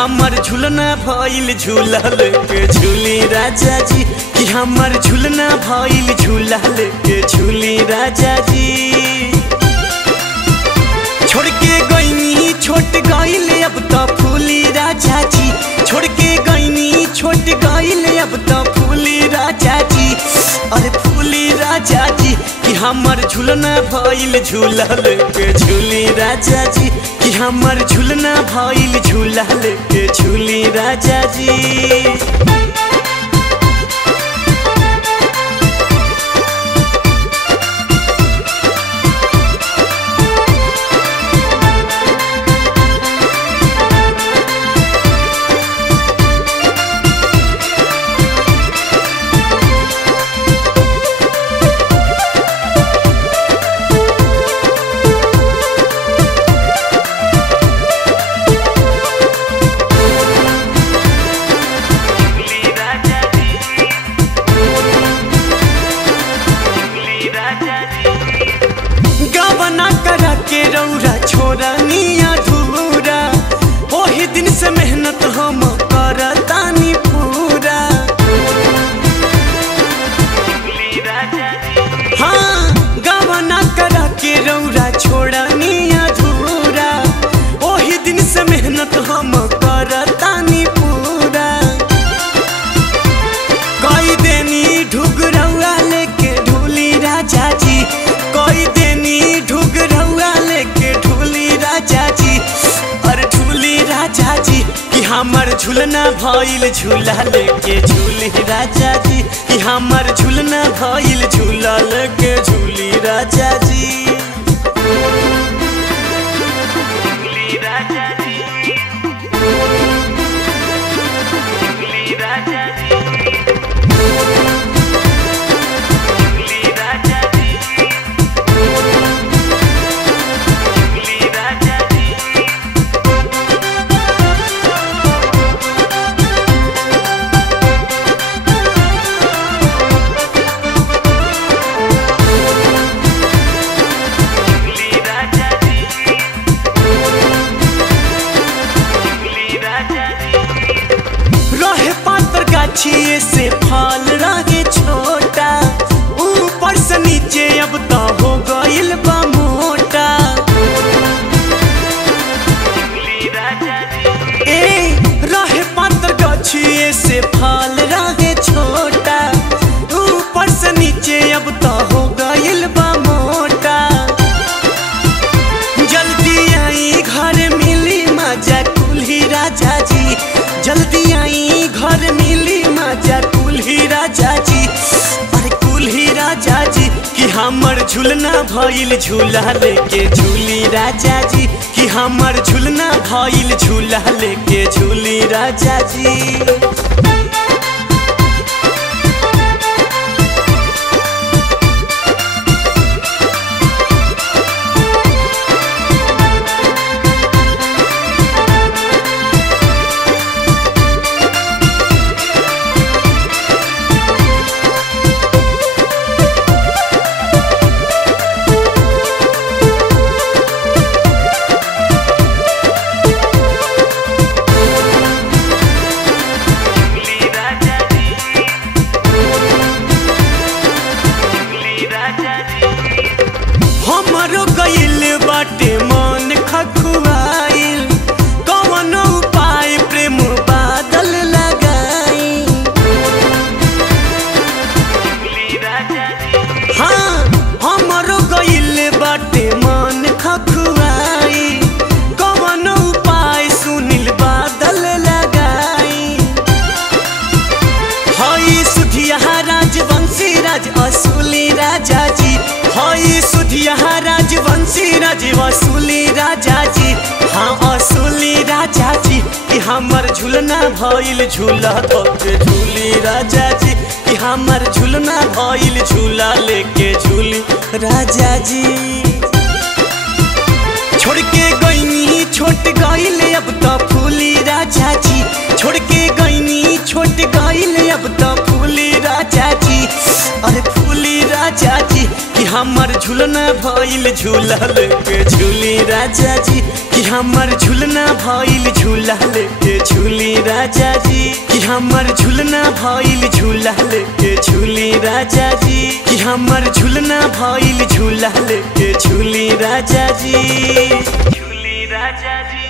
हमर झुलना भइल झूला लेके झूली राजा जी, कि हमर झुलना भइल झूला लेके झूली राजा जी। छोड़ के गईनी छोट गईले अब तो फूली राजा जी, छोड़ के गईनी छोट गईले अब तो फूली राजा जी। अरे फूली राजा जी, कि हमर झुलना भइल झूला लेके झूली राजा जी, कि हमर झुलना भइल झूला लेके झूली राजा जी। के रौरा छोड़नी अधूरा, ओही दिन से मेहनत हम करतानी पूरा। हाँ गवना करा के रौरा छोड़नी अधूरा, ओही दिन से मेहनत हम करतानी पूरा। कई देनी ढुग रौआ लेके ढूली राजा जी, कई देनी ढुग रौआ लेके ढूली राजा जी। अरे ढूली राजा जी, कि हमर झुलना भइल झूला लेके झूली राजा जी, कि हमर झुलना भइल झूला लेके झूली राजा जी। झूली राजा जी, झूली राजा जी। गाछिए से फल रहे छोटा, ऊपर से नीचे अब तो हो गइल बा मोटा। ए रहे पातर गाछिए से फल रहे छोटा, ऊपर से नीचे अब तो हो गइल बा मोटा। जल्दी आई घर मिली मजा कुल्ही राजा जी, जल्दी आई घर मिली मजा कुल्ही राजा जी। अरे कुल्ही राजा जी, कि हमर झुलना भइल झूला लेके झूली राजा जी, कि हमर झुलना भइल झूला लेके झूली राजा जी। हमरो गइल बाटे मन खखुआइल, कौन उपाय प्रेम बादल लगाई। हाँ हमरो गइल बाटे मन खखुआइल, कौन उपाय सुनील बादल लगाई। हई सुधिया राजवंशी राज असुली राजा जी, हई सुधिया राजवंशी राज वसूली राजा जी। हाँ असुली राजा जी, कि हमर झुलना भइल झूला लेके झूली राजा जी, कि हमर झुलना भइल झूला लेके झूली राजा जी। छोड़ के गईनी छोट गईले अब तो फूली राजा जी, छोड़ के गईनी छोट गईले अब तो फूली राजा जी। अरे फूली राजा जी, कि हमर झुलना भइल झूला लेके झूली राजा जी, कि हमर झुलना भइल झूला लेके झूली राजा जी, कि हमर झुलना भइल झूला लेके झूली राजा जी, कि हमर झुलना भइल झूला लेके झूली राजा जी, झूली राजा जी।